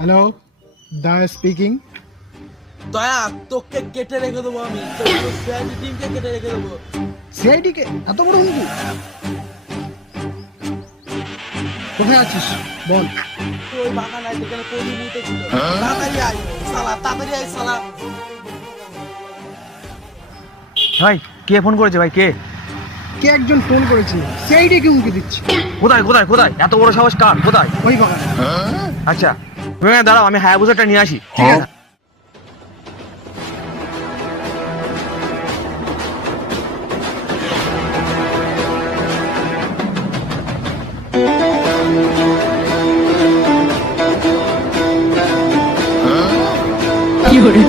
Hello, দা speaking. দয়া তোকে কেটে রেখে দেবো আমি টিমকে কেটে রেখে দেবো। সিআইডি কে এত বড় হুমকি? কোথায় আছিস বল। ওই বাগান আছে যেখানে কোনি মুতে ছিল। তাড়াতাড়ি আয় শালা, তাড়াতাড়ি আয় শালা। ভাই কে ফোন করেছে? ভাই কে? কে একজন ফোন করেছিল, সিআইডি কে হুমকি দিচ্ছে। কোথায় কোথায় কোথায়? এত বড় সাহস কার? কোথায়? ওই বাগান। আচ্ছা তুমি দাঁড়াও, আমি হায়াবুসাটা নিয়ে আসি। ঠিক আছে। কি করে